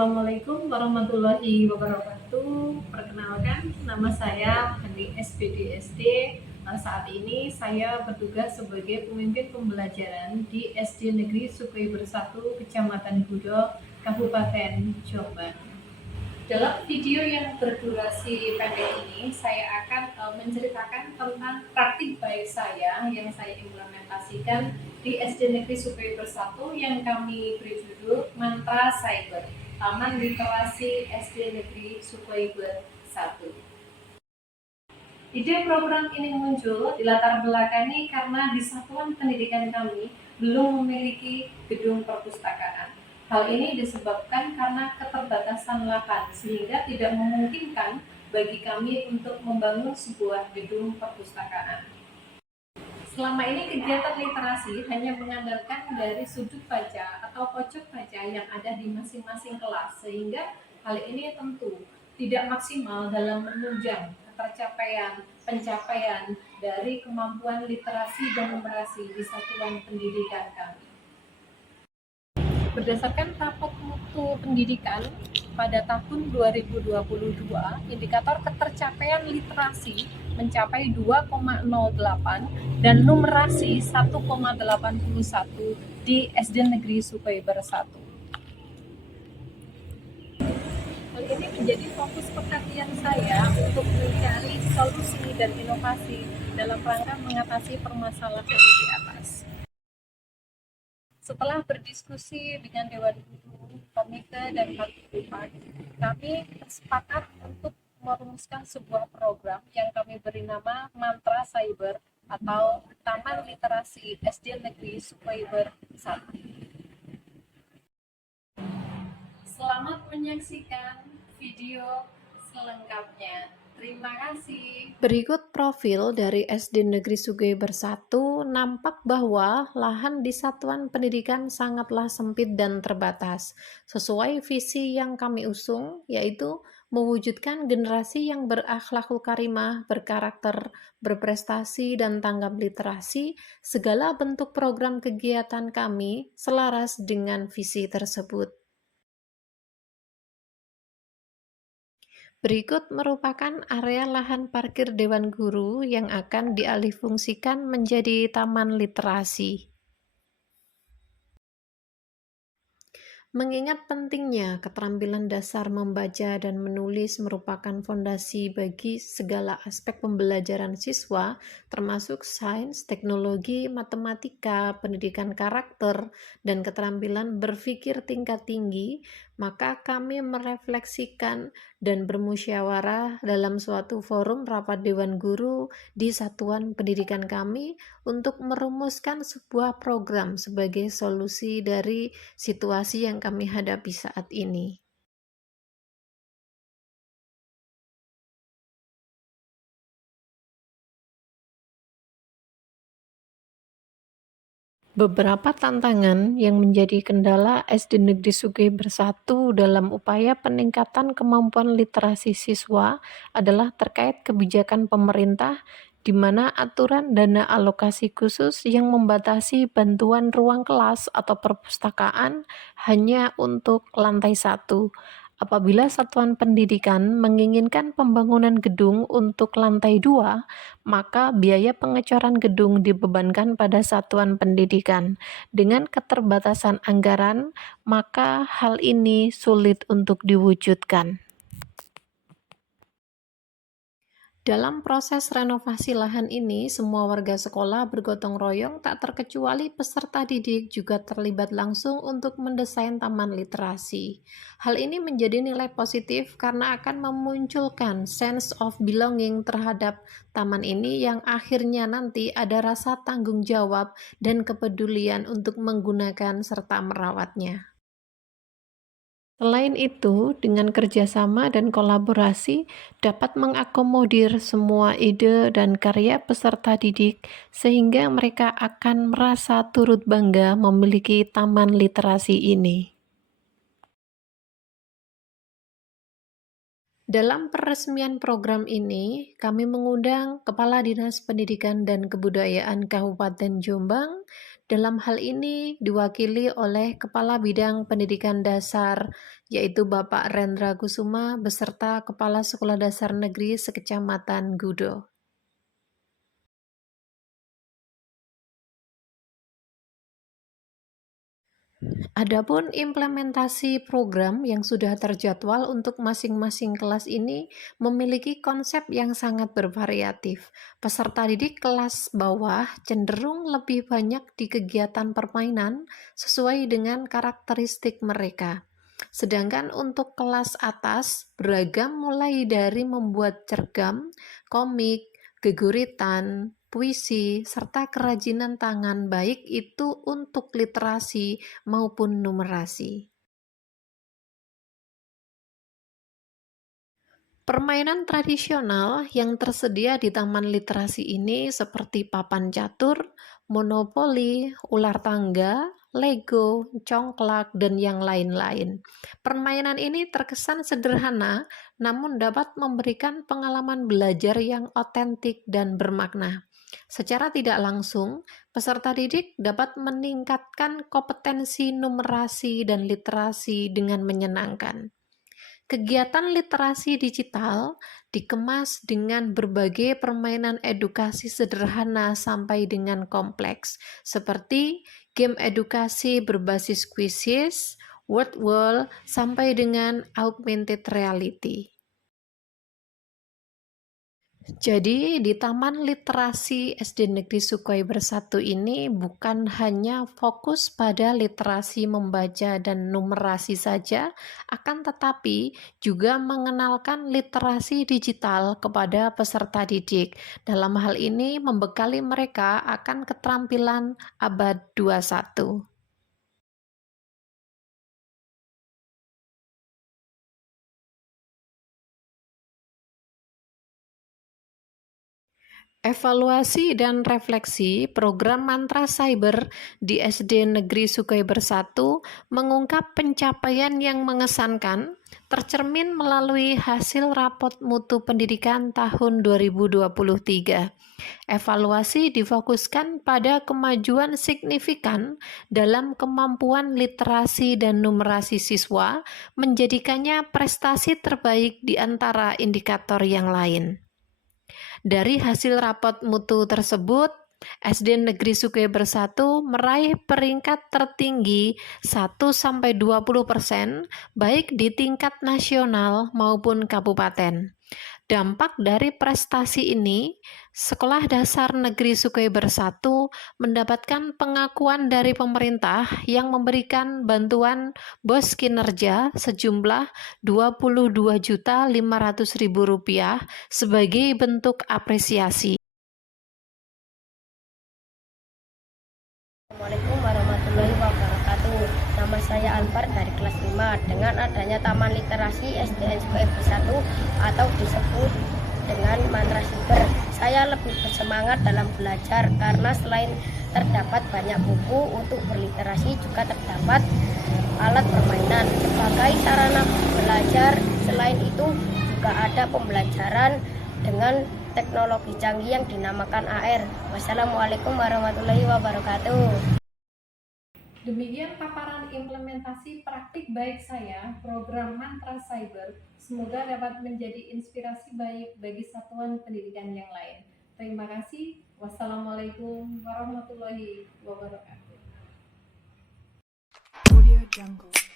Assalamualaikum warahmatullahi wabarakatuh. Perkenalkan, nama saya Hani SPDSD. Saat ini saya bertugas sebagai pemimpin pembelajaran di SD Negeri Sukaiber 1, Kecamatan Gudo, Kabupaten Jombang. Dalam video yang berdurasi pendek ini, saya akan menceritakan tentang praktik baik saya yang saya implementasikan di SD Negeri Sukaiber 1 yang kami beri judul Mantra Cyber, Taman Literasi SD Negeri Sukaiber 1. Ide program ini muncul dilatar belakangi karena di satuan pendidikan kami belum memiliki gedung perpustakaan. Hal ini disebabkan karena keterbatasan lahan, sehingga tidak memungkinkan bagi kami untuk membangun sebuah gedung perpustakaan. Selama ini kegiatan literasi hanya mengandalkan dari sudut baca atau pojok baca yang ada di masing-masing kelas, sehingga hal ini tentu tidak maksimal dalam menunjang pencapaian dari kemampuan literasi dan numerasi di satuan pendidikan kami. Berdasarkan rapot mutu pendidikan pada tahun 2022, indikator ketercapaian literasi mencapai 2,08 dan numerasi 1,81 di SD Negeri Sukaiber 1. Hal ini menjadi fokus perhatian saya untuk mencari solusi dan inovasi dalam rangka mengatasi permasalahan di atas. Setelah berdiskusi dengan Dewan Guru, Komite, dan Partai, kami sepakat untuk merumuskan sebuah program yang kami beri nama Mantra Cyber atau Taman Literasi SD Negeri Sukaiber 1. Selamat menyaksikan video selengkapnya. Terima kasih. Berikut profil dari SD Negeri Sukaiber 1. Nampak bahwa lahan di satuan pendidikan sangatlah sempit dan terbatas. Sesuai visi yang kami usung, yaitu mewujudkan generasi yang berakhlakul karimah, berkarakter, berprestasi, dan tanggap literasi, segala bentuk program kegiatan kami selaras dengan visi tersebut. Berikut merupakan area lahan parkir Dewan Guru yang akan dialihfungsikan menjadi taman literasi. Mengingat pentingnya keterampilan dasar membaca dan menulis merupakan fondasi bagi segala aspek pembelajaran siswa, termasuk sains, teknologi, matematika, pendidikan karakter, dan keterampilan berpikir tingkat tinggi, maka kami merefleksikan dan bermusyawarah dalam suatu forum rapat Dewan Guru di satuan pendidikan kami untuk merumuskan sebuah program sebagai solusi dari situasi yang kami hadapi saat ini. Beberapa tantangan yang menjadi kendala SD Negeri Sukaiber 1 dalam upaya peningkatan kemampuan literasi siswa adalah terkait kebijakan pemerintah, di mana aturan dana alokasi khusus yang membatasi bantuan ruang kelas atau perpustakaan hanya untuk lantai 1. Apabila satuan pendidikan menginginkan pembangunan gedung untuk lantai 2, maka biaya pengecoran gedung dibebankan pada satuan pendidikan. Dengan keterbatasan anggaran, maka hal ini sulit untuk diwujudkan. Dalam proses renovasi lahan ini, semua warga sekolah bergotong royong, tak terkecuali peserta didik juga terlibat langsung untuk mendesain taman literasi. Hal ini menjadi nilai positif karena akan memunculkan sense of belonging terhadap taman ini yang akhirnya nanti ada rasa tanggung jawab dan kepedulian untuk menggunakan serta merawatnya. Selain itu, dengan kerjasama dan kolaborasi dapat mengakomodir semua ide dan karya peserta didik sehingga mereka akan merasa turut bangga memiliki taman literasi ini. Dalam peresmian program ini, kami mengundang Kepala Dinas Pendidikan dan Kebudayaan Kabupaten Jombang Dalam hal ini diwakili oleh Kepala Bidang Pendidikan Dasar, yaitu Bapak Rendra Kusuma beserta Kepala Sekolah Dasar Negeri Sekecamatan Gudo. Adapun implementasi program yang sudah terjadwal untuk masing-masing kelas ini memiliki konsep yang sangat bervariatif. Peserta didik kelas bawah cenderung lebih banyak di kegiatan permainan sesuai dengan karakteristik mereka. Sedangkan untuk kelas atas beragam mulai dari membuat cergam, komik, geguritan, puisi, serta kerajinan tangan baik itu untuk literasi maupun numerasi. Permainan tradisional yang tersedia di Taman Literasi ini seperti papan catur, monopoli, ular tangga, Lego, congklak, dan yang lain-lain. Permainan ini terkesan sederhana, namun dapat memberikan pengalaman belajar yang otentik dan bermakna. Secara tidak langsung, peserta didik dapat meningkatkan kompetensi numerasi dan literasi dengan menyenangkan. Kegiatan literasi digital dikemas dengan berbagai permainan edukasi sederhana sampai dengan kompleks, seperti game edukasi berbasis quizzes, word wall, sampai dengan augmented reality. Jadi di Taman Literasi SD Negeri Sukhoi Bersatu ini bukan hanya fokus pada literasi membaca dan numerasi saja, akan tetapi juga mengenalkan literasi digital kepada peserta didik. Dalam hal ini membekali mereka akan keterampilan abad 21. Evaluasi dan refleksi program Mantra Cyber di SD Negeri Sukhoi Bersatu mengungkap pencapaian yang mengesankan, tercermin melalui hasil rapot mutu pendidikan tahun 2023. Evaluasi difokuskan pada kemajuan signifikan dalam kemampuan literasi dan numerasi siswa, menjadikannya prestasi terbaik di antara indikator yang lain. Dari hasil rapot mutu tersebut, SD Negeri Sukhoi Bersatu meraih peringkat tertinggi 1-20% baik di tingkat nasional maupun kabupaten. Dampak dari prestasi ini, Sekolah Dasar Negeri Sukhoi Bersatu mendapatkan pengakuan dari pemerintah yang memberikan bantuan BOS kinerja sejumlah Rp22.500.000 sebagai bentuk apresiasi. Assalamualaikum warahmatullahi wabarakatuh. Nama saya Alvar dari kelas 5. Dengan adanya Taman Literasi SDN Sukhoi Bersatu atau disebut dengan Mantra Cyber, saya lebih bersemangat dalam belajar karena selain terdapat banyak buku untuk berliterasi, juga terdapat alat permainan sebagai sarana belajar. Selain itu juga ada pembelajaran dengan teknologi canggih yang dinamakan AR. Wassalamualaikum warahmatullahi wabarakatuh. Demikian paparan implementasi praktik baik saya, program Mantra Cyber. Semoga dapat menjadi inspirasi baik bagi satuan pendidikan yang lain. Terima kasih. Wassalamualaikum warahmatullahi wabarakatuh. Audio Jungle.